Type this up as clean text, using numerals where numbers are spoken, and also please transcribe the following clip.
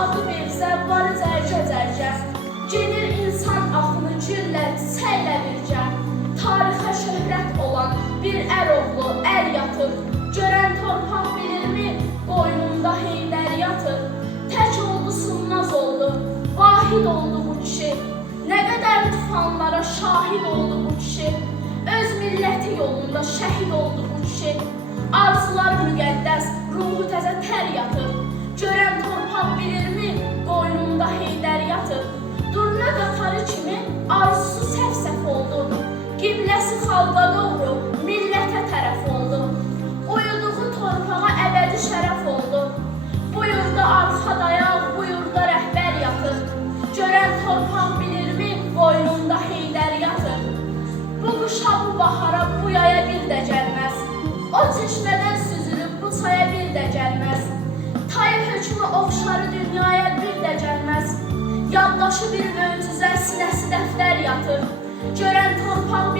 adı verzə, varı cərgə-cərgə. Gedir insan axını güllə, çiçəklə birgə. Tarixə şöhrət olan bir oğlu ər yatır. Görən torpaq bilirmi, qoynunda Heydər yatır. Tək oldu, sınmaz oldu, vahid oldu bu kişi. Nə qədər tufanlara şahid oldu bu kişi. Öz milləti yolunda şəhid oldu bu kişi. Arzular müqəddəs, ruhu təzə tər yatır. Görən torpaq bilirmi, qoynunda Heydər yatır. Durna qatarı kimi arzusu səf-səf oldu. Qibləsi xalqa doğru, millətə tərəf oldu. Uyuduğu torpağa əbədi şərəf oldu. Bu yurda arxa dayaq, bu yurda rəhbər yatır. Görən torpaq bilirmi, qoynunda Heydər yatır. Bu quşa, bu bahara, bu yaya bir də gəlməz. O çeşmədən süzülüb bu çaya bir də gəlməz. Tayı hökmü oxşarı dünyaya bir də gəlməz. Yaddaşı bir möcüzə, sinəsi dəftər yatır. Görən torpaq